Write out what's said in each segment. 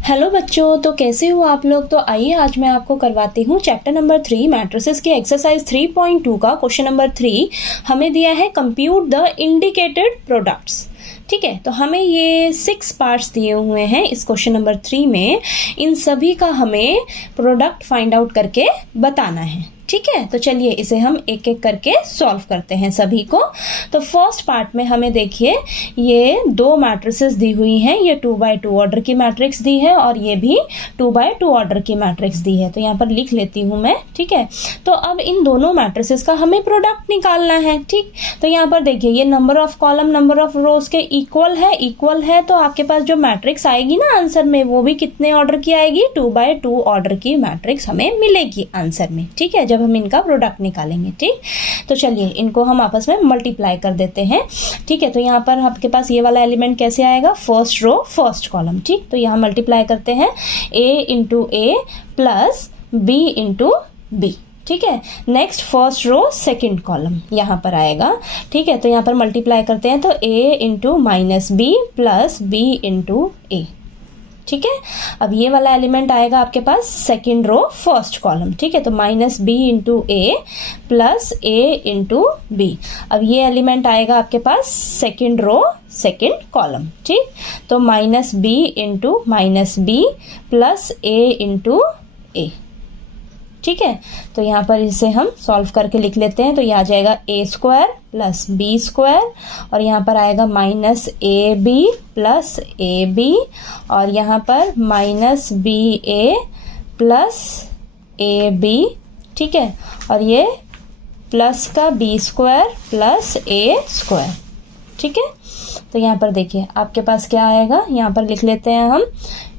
Hello बच्चों, तो कैसे हो आप लोग। तो आइए आज मैं आपको करवाती हूँ चैप्टर नंबर 3 मैट्रिसेस की एक्सरसाइज 3.2 का क्वेश्चन नंबर 3। हमें दिया है कंप्यूट द इंडिकेटेड प्रोडक्ट्स। ठीक है, तो हमें ये 6 पार्ट्स दिए हुए हैं इस क्वेश्चन नंबर 3 में। इन सभी का हमें प्रोडक्ट फाइंड आउट करके बताना है। ठीक है, तो चलिए इसे हम एक एक करके सॉल्व करते हैं सभी को। तो फर्स्ट पार्ट में हमें देखिए ये 2 मैट्रिसेस दी हुई हैं। ये 2x2 ऑर्डर की मैट्रिक्स दी है और ये भी 2x2 ऑर्डर की मैट्रिक्स दी है। तो यहाँ पर लिख लेती हूँ मैं। ठीक है, तो अब इन दोनों मैट्रिसेस का हमें प्रोडक्ट निकालना है। ठीक, तो यहाँ पर देखिए ये number of column number of रोज के इक्वल है तो आपके पास जो मैट्रिक्स आएगी ना आंसर में, वो भी कितने ऑर्डर की आएगी, 2x2 ऑर्डर की मैट्रिक्स हमें मिलेगी आंसर में। ठीक है, जब हम इनका प्रोडक्ट निकालेंगे। ठीक, तो चलिए इनको हम आपस में मल्टीप्लाई कर देते हैं। ठीक है, तो यहाँ पर आपके पास ये वाला एलिमेंट कैसे आएगा, फर्स्ट रो फर्स्ट कॉलम। ठीक, तो यहाँ मल्टीप्लाई करते हैं a into A plus b into B. ठीक है, next first row second column यहाँ पर आएगा। ठीक है, तो यहाँ पर मल्टीप्लाई करते हैं तो a into minus B plus b into A. ठीक है, अब ये वाला एलिमेंट आएगा आपके पास सेकेंड रो फर्स्ट कॉलम। ठीक है, तो minus B into A plus A into B. अब ये एलिमेंट आएगा आपके पास सेकेंड रो सेकेंड कॉलम। ठीक, तो minus B into minus B plus A into A. ठीक है, तो यहाँ पर इसे हम सॉल्व करके लिख लेते हैं। तो ये आ जाएगा a square plus b square और यहाँ पर आएगा minus a b plus a b और यहाँ पर minus b a plus a b. ठीक है, और ये प्लस का b square plus a square. ठीक है, तो यहाँ पर देखिए आपके पास क्या आएगा, यहाँ पर लिख लेते हैं हम।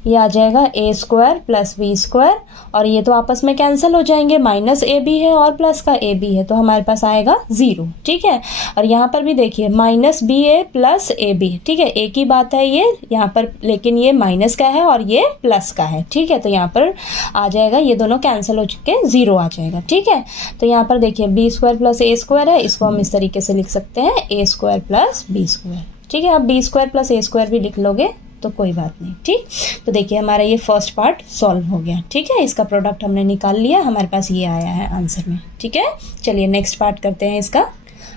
ये आ जाएगा a square plus b square और ये तो आपस में कैंसिल हो जाएंगे, माइनस ए बी है और प्लस का ए बी है तो हमारे पास आएगा 0। ठीक है, और यहाँ पर भी देखिए minus b a plus a b. ठीक है, एक ही बात है ये यहाँ पर, लेकिन ये माइनस का है और ये प्लस का है। ठीक है, तो यहाँ पर आ जाएगा, ये दोनों कैंसिल हो चुके 0 आ जाएगा। ठीक है, तो यहाँ पर देखिए B square plus a square है, इसको हम इस तरीके से लिख सकते हैं ए स्क्वायर प्लस बी स्क्वायर। ठीक है, आप B square plus a square भी लिख लोगे तो कोई बात नहीं। ठीक, तो देखिए हमारा ये फर्स्ट पार्ट सॉल्व हो गया। ठीक है, इसका प्रोडक्ट हमने निकाल लिया, हमारे पास ये आया है आंसर में। ठीक है, चलिए नेक्स्ट पार्ट करते हैं इसका।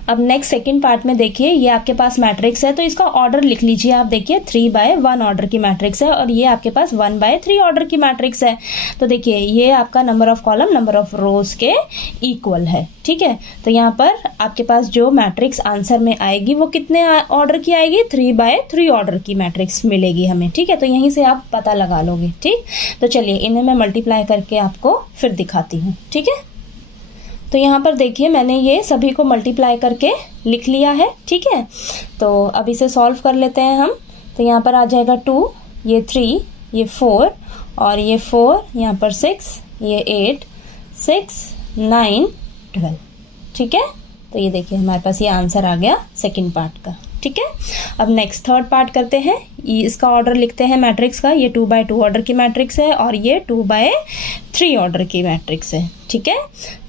अब नेक्स्ट सेकंड पार्ट में देखिए ये आपके पास मैट्रिक्स है तो इसका ऑर्डर लिख लीजिए। आप देखिए 3/1 ऑर्डर की मैट्रिक्स है और ये आपके पास 1/3 ऑर्डर की मैट्रिक्स है। तो देखिए ये आपका number of column number of रोज के इक्वल है। ठीक है, तो यहाँ पर आपके पास जो मैट्रिक्स आंसर में आएगी वो कितने ऑर्डर की आएगी, 3/3 ऑर्डर की मैट्रिक्स मिलेगी हमें। ठीक है, तो यहीं से आप पता लगा लोगे। ठीक, तो चलिए इन्हें मैं मल्टीप्लाई करके आपको फिर दिखाती हूँ। ठीक है, तो यहाँ पर देखिए मैंने ये सभी को मल्टीप्लाई करके लिख लिया है। ठीक है, तो अब इसे सॉल्व कर लेते हैं हम। तो यहाँ पर आ जाएगा 2, ये 3, ये 4 और ये 4, यहाँ पर 6, ये 8, 6, 9, 12। ठीक है, तो ये देखिए हमारे पास ये आंसर आ गया सेकंड पार्ट का। ठीक है, अब नेक्स्ट थर्ड पार्ट करते हैं। इसका ऑर्डर लिखते हैं मैट्रिक्स का। ये 2/2 ऑर्डर की मैट्रिक्स है और ये 2/3 ऑर्डर की मैट्रिक्स है। ठीक है,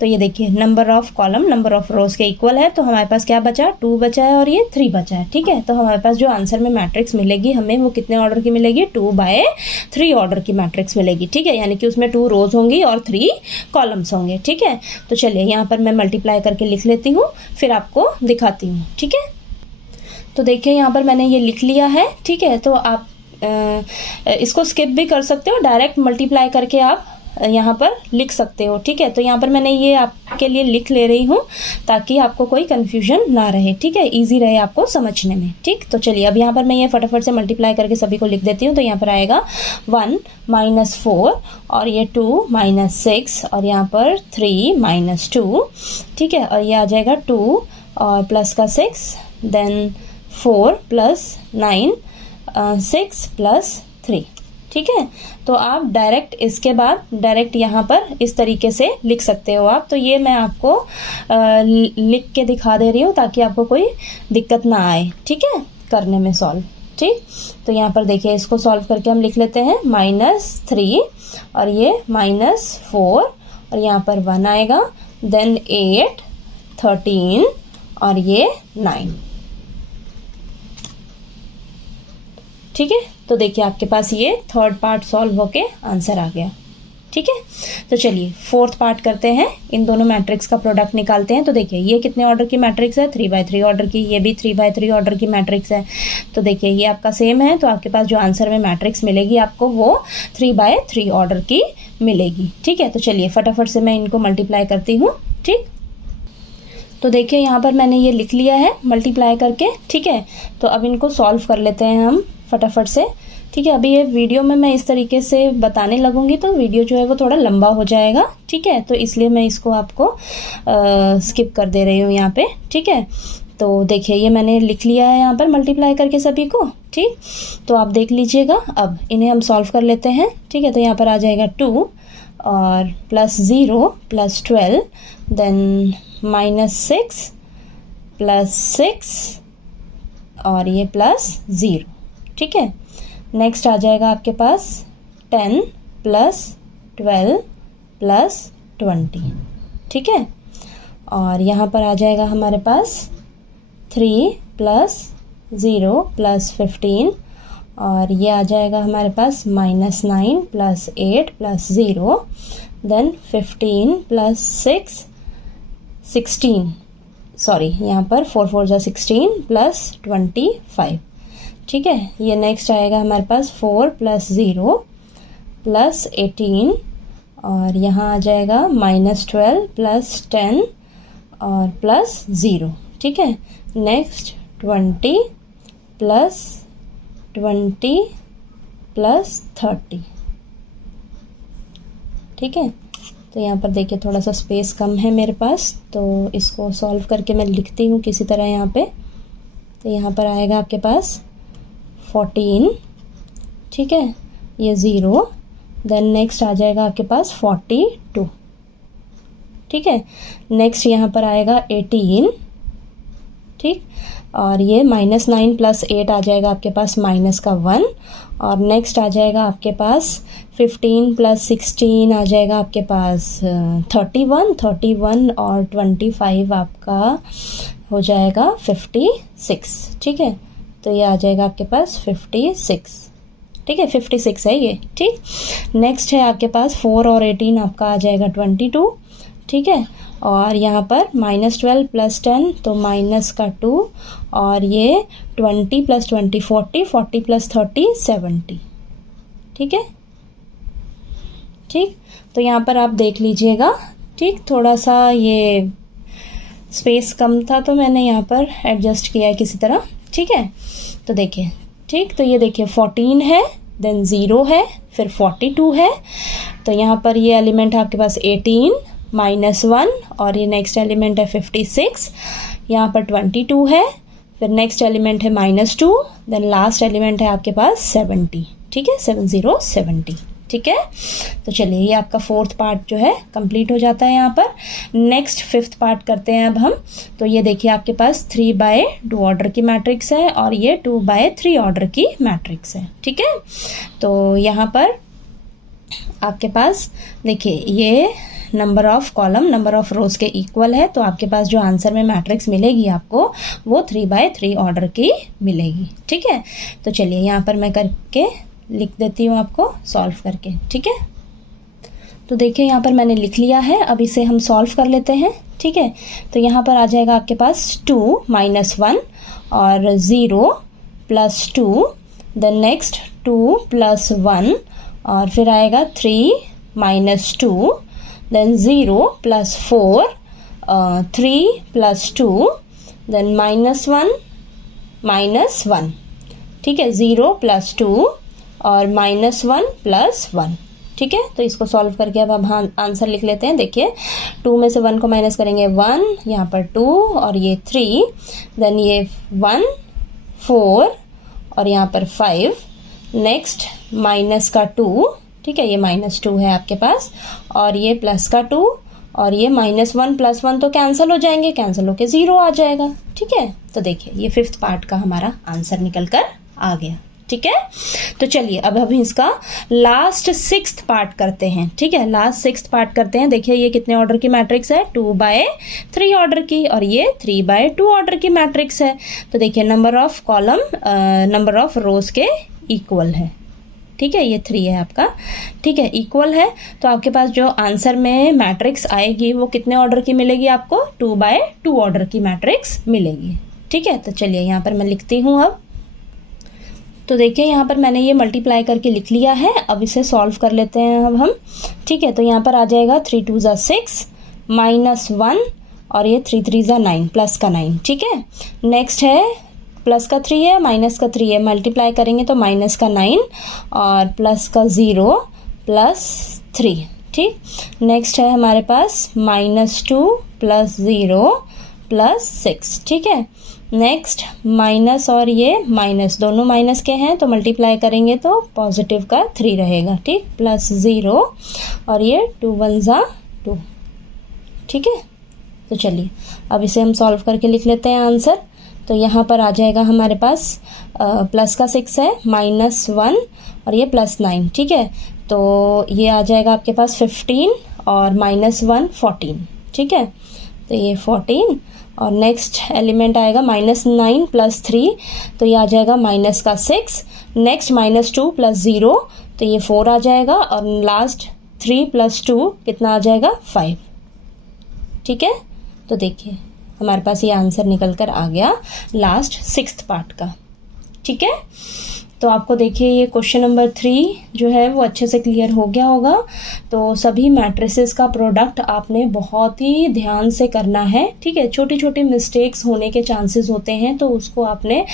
तो ये देखिए number of column number of रोज के इक्वल है तो हमारे पास क्या बचा, 2 बचा है और ये 3 बचा है। ठीक है, तो हमारे पास जो आंसर में मैट्रिक्स मिलेगी हमें वो कितने ऑर्डर की मिलेगी, 2/3 ऑर्डर की मैट्रिक्स मिलेगी। ठीक है, यानी कि उसमें 2 रोज होंगी और 3 कॉलम्स होंगे। ठीक है, तो चलिए यहाँ पर मैं मल्टीप्लाई करके लिख लेती हूँ फिर आपको दिखाती हूँ। ठीक है, तो देखिए यहाँ पर मैंने ये लिख लिया है। ठीक है, तो आप इसको स्किप भी कर सकते हो, डायरेक्ट मल्टीप्लाई करके आप यहाँ पर लिख सकते हो। ठीक है, तो यहाँ पर मैंने ये आपके लिए लिख ले रही हूँ ताकि आपको कोई कंफ्यूजन ना रहे। ठीक है, इजी रहे आपको समझने में। ठीक, तो चलिए अब यहाँ पर मैं ये फटाफट से मल्टीप्लाई करके सभी को लिख देती हूँ। तो यहाँ पर आएगा 1 - 4 और ये 2 - 6 और यहाँ पर 3 - 2। ठीक है, और ये आ जाएगा 2 और प्लस का 6 देन 4 + 9 6 + 3। ठीक है, तो आप डायरेक्ट इसके बाद डायरेक्ट यहाँ पर इस तरीके से लिख सकते हो आप। तो ये मैं आपको लिख के दिखा दे रही हूँ ताकि आपको कोई दिक्कत ना आए। ठीक है, करने में सॉल्व। ठीक, तो यहाँ पर देखिए इसको सॉल्व करके हम लिख लेते हैं -3 और ये -4 और यहाँ पर 1 आएगा देन 8 13 और ये 9। ठीक है, तो देखिए आपके पास ये थर्ड पार्ट सॉल्व होके आंसर आ गया। ठीक है, तो चलिए फोर्थ पार्ट करते हैं, इन दोनों मैट्रिक्स का प्रोडक्ट निकालते हैं। तो देखिए ये कितने ऑर्डर की मैट्रिक्स है, 3/3 ऑर्डर की, ये भी 3/3 ऑर्डर की मैट्रिक्स है। तो देखिए ये आपका सेम है, तो आपके पास जो आंसर में मैट्रिक्स मिलेगी आपको वो 3/3 ऑर्डर की मिलेगी। ठीक है, तो चलिए फटाफट से मैं इनको मल्टीप्लाई करती हूँ। ठीक, तो देखिए यहाँ पर मैंने ये लिख लिया है मल्टीप्लाई करके। ठीक है, तो अब इनको सॉल्व कर लेते हैं हम फटाफट से। ठीक है, अभी ये वीडियो में मैं इस तरीके से बताने लगूंगी तो वीडियो जो है वो थोड़ा लंबा हो जाएगा। ठीक है, तो इसलिए मैं इसको आपको स्किप कर दे रही हूँ यहाँ पे। ठीक है, तो देखिए ये मैंने लिख लिया है यहाँ पर मल्टीप्लाई करके सभी को। ठीक, तो आप देख लीजिएगा, अब इन्हें हम सॉल्व कर लेते हैं। ठीक है, तो यहाँ पर आ जाएगा 2 और +0 +12 देन -6 +6 और ये +0। ठीक है, नेक्स्ट आ जाएगा आपके पास 10 +12 +20। ठीक है, और यहाँ पर आ जाएगा हमारे पास 3 +0 +15 और ये आ जाएगा हमारे पास -9 +8 +0 देन 15 +6 16, सॉरी यहाँ पर 4 4 जा 16 +25। ठीक है, ये नेक्स्ट आएगा हमारे पास 4 +0 +18 और यहाँ आ जाएगा -12 +10 और +0। ठीक है, नेक्स्ट 20 +20 +30। ठीक है, तो यहाँ पर देखिए थोड़ा सा स्पेस कम है मेरे पास, तो इसको सॉल्व करके मैं लिखती हूँ किसी तरह यहाँ पे। तो यहाँ पर आएगा आपके पास 14। ठीक है, ये 0 देन नेक्स्ट आ जाएगा आपके पास 42। ठीक है, नेक्स्ट यहाँ पर आएगा 18। ठीक, और ये -9 +8 आ जाएगा आपके पास -1 और नेक्स्ट आ जाएगा आपके पास 15 +16 आ जाएगा आपके पास 31 और 25 आपका हो जाएगा 56। ठीक है, तो ये आ जाएगा आपके पास 56। ठीक है, 56 है ये। ठीक, नेक्स्ट है आपके पास 4 और 18 आपका आ जाएगा 22। ठीक है, और यहाँ पर -12 +10 तो -2 और ये 20 + 20 40 40 + 30 70। ठीक है, ठीक, तो यहाँ पर आप देख लीजिएगा। ठीक, थोड़ा सा ये स्पेस कम था तो मैंने यहाँ पर एडजस्ट किया है किसी तरह। ठीक है, तो देखिए, ठीक, तो ये देखिए 14 है देन 0 है फिर 42 है, तो यहाँ पर ये एलिमेंट है आपके पास 18 -1 और ये नेक्स्ट एलिमेंट है 56, यहाँ पर 22 है, फिर नेक्स्ट एलिमेंट है -2 देन लास्ट एलिमेंट है आपके पास 70। ठीक है, 70 70। ठीक है, तो चलिए ये आपका फोर्थ पार्ट जो है कंप्लीट हो जाता है यहाँ पर। नेक्स्ट फिफ्थ पार्ट करते हैं अब हम। तो ये देखिए आपके पास 3/2 ऑर्डर की मैट्रिक्स है और ये 2/3 ऑर्डर की मैट्रिक्स है। ठीक है, तो यहाँ पर आपके पास देखिए ये number of column number of रोज के इक्वल है, तो आपके पास जो आंसर में मैट्रिक्स मिलेगी आपको वो 3/3 ऑर्डर की मिलेगी। ठीक है, तो चलिए यहाँ पर मैं करके लिख देती हूँ आपको सॉल्व करके। ठीक है, तो देखिए यहाँ पर मैंने लिख लिया है, अब इसे हम सॉल्व कर लेते हैं। ठीक है, तो यहाँ पर आ जाएगा आपके पास 2 -1 और 0 +2 देन नेक्स्ट 2 +1 और फिर आएगा 3 -2 देन 0 +4 3 +2 देन -1 ठीक है, 0 +2 और -1 +1। ठीक है, तो इसको सॉल्व करके अब हम आंसर लिख लेते हैं। देखिए 2 में से 1 को माइनस करेंगे 1, यहाँ पर 2 और ये 3 देन ये 1 4 और यहाँ पर 5 नेक्स्ट माइनस का 2। ठीक है, ये -2 है आपके पास और ये प्लस का 2 और ये -1 +1 तो कैंसिल हो जाएंगे, कैंसिल होके 0 आ जाएगा। ठीक है, तो देखिए ये फिफ्थ पार्ट का हमारा आंसर निकल कर आ गया। ठीक है, तो चलिए अब हम इसका लास्ट सिक्स्थ पार्ट करते हैं। ठीक है, लास्ट सिक्स्थ पार्ट करते हैं। देखिए ये कितने ऑर्डर की मैट्रिक्स है, 2/3 ऑर्डर की और ये 3/2 ऑर्डर की मैट्रिक्स है। तो देखिए number of column number of रोज के इक्वल है, ठीक है, ये 3 है आपका, ठीक है, इक्वल है। तो आपके पास जो आंसर में मैट्रिक्स आएगी वो कितने ऑर्डर की मिलेगी आपको? 2/2 ऑर्डर की मैट्रिक्स मिलेगी, ठीक है। तो चलिए यहाँ पर मैं लिखती हूँ अब। तो देखिए यहाँ पर मैंने ये मल्टीप्लाई करके लिख लिया है। अब इसे सॉल्व कर लेते हैं अब हम, ठीक है। तो यहाँ पर आ जाएगा 3 2 6 -1 और ये 3 3 9 प्लस का 9, ठीक है। नेक्स्ट है प्लस का 3 है, माइनस का 3 है, मल्टीप्लाई करेंगे तो माइनस का 9 और प्लस का 0 प्लस 3, ठीक। नेक्स्ट है हमारे पास -2 + 0 + 6, ठीक है। नेक्स्ट माइनस और ये माइनस दोनों माइनस के हैं तो मल्टीप्लाई करेंगे तो पॉजिटिव का 3 रहेगा, ठीक, +0 और ये 2 1 2, ठीक है। तो चलिए अब इसे हम सॉल्व करके लिख लेते हैं आंसर। तो यहाँ पर आ जाएगा हमारे पास प्लस का 6 है, -1 और ये +9, ठीक है। तो ये आ जाएगा आपके पास 15 और -1 14, ठीक है। तो ये 14 और नेक्स्ट एलिमेंट आएगा -9 + 3, तो ये आ जाएगा माइनस का 6। नेक्स्ट -2 + 0 तो ये 4 आ जाएगा और लास्ट 3 + 2 कितना आ जाएगा? 5, ठीक है। तो देखिए हमारे पास ये आंसर निकल कर आ गया लास्ट 6th पार्ट का, ठीक है। तो आपको देखिए ये क्वेश्चन नंबर 3 जो है वो अच्छे से क्लियर हो गया होगा। तो सभी मैट्रिसेस का प्रोडक्ट आपने बहुत ही ध्यान से करना है, ठीक है। छोटी छोटी मिस्टेक्स होने के चांसेस होते हैं तो उसको आपने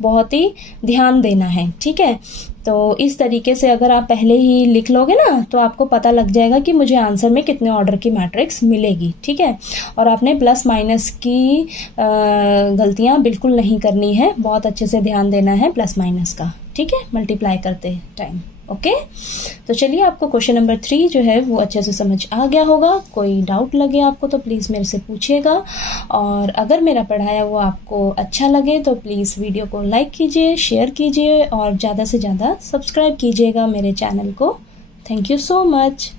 बहुत ही ध्यान देना है, ठीक है। तो इस तरीके से अगर आप पहले ही लिख लोगे ना तो आपको पता लग जाएगा कि मुझे आंसर में कितने ऑर्डर की मैट्रिक्स मिलेगी, ठीक है। और आपने प्लस माइनस की गलतियां बिल्कुल नहीं करनी है, बहुत अच्छे से ध्यान देना है प्लस माइनस का, ठीक है, मल्टीप्लाई करते टाइम, ओके। तो चलिए आपको क्वेश्चन नंबर 3 जो है वो अच्छे से समझ आ गया होगा। कोई डाउट लगे आपको तो प्लीज़ मेरे से पूछिएगा, और अगर मेरा पढ़ाया वो आपको अच्छा लगे तो प्लीज़ वीडियो को लाइक कीजिए, शेयर कीजिए और ज़्यादा से ज़्यादा सब्सक्राइब कीजिएगा मेरे चैनल को। Thank you so much.